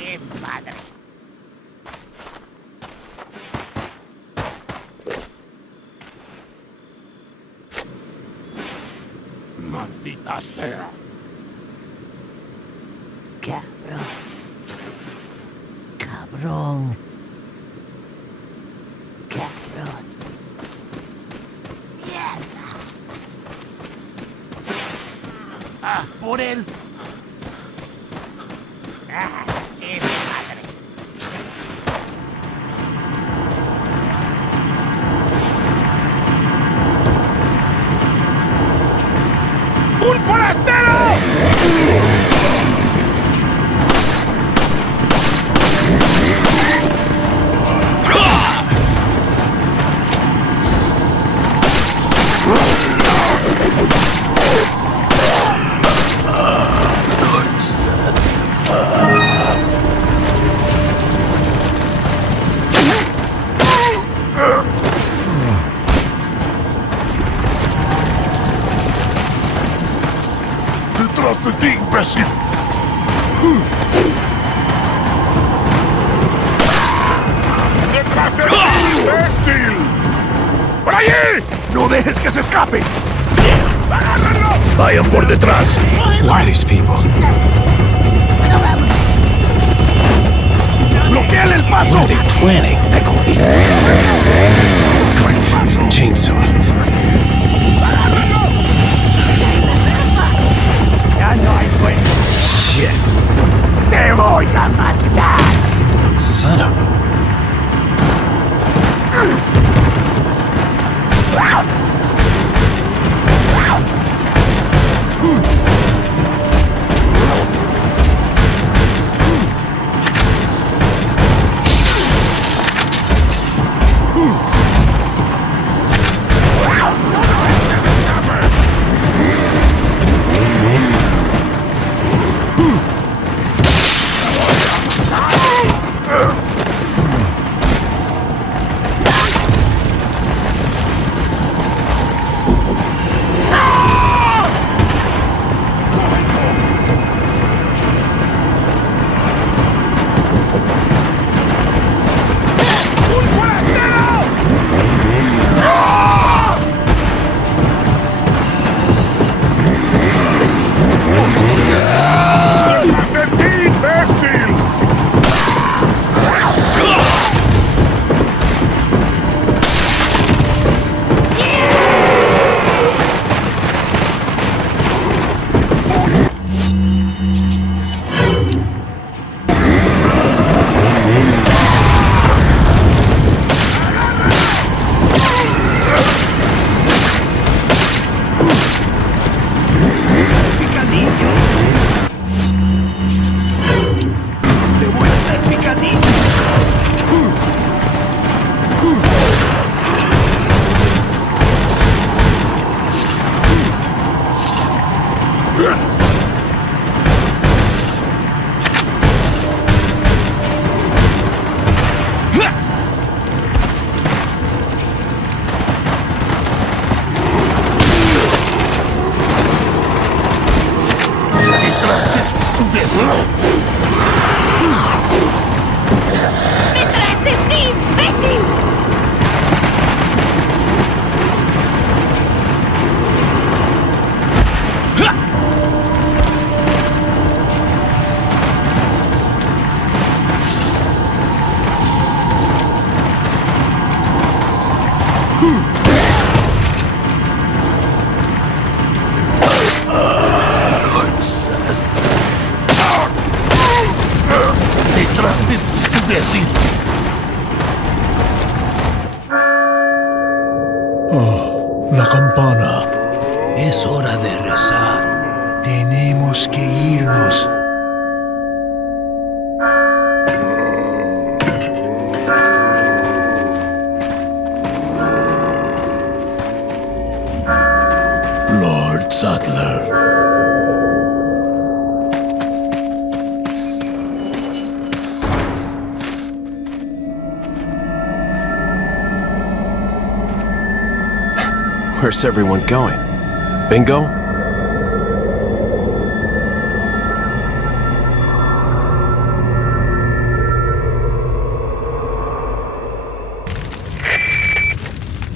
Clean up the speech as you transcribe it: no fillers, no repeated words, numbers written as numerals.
¡Qué madre! ¡Maldita sea! Cabrón. Cabrón. Cabrón. Mierda. ¡Ah, por él! ¡Ah, qué madre! ¡Un forastero! ¡Detrás de ti, imbécil! ¡Detrás de ti, imbécil! ¡Por allí! ¡No dejes que se escape! ¡Agárrenlo! ¡Vayan por detrás! Who are these people? ¡Bloqueale el What paso! are they planning? Chainsaw. ¡Ya no hay vuelta! Shit. ¡Te voy a matar! Son of a... ¡Detrás de ti, imbécil! ¡Picadillo! ¡Te voy a hacer picadillo! ¡Detrás de ti, imbécil! ¡Detrás de ti, imbécil! Oh, la campana. Es hora de rezar. Tenemos que irnos. Lord Sattler. Where's everyone going? Bingo?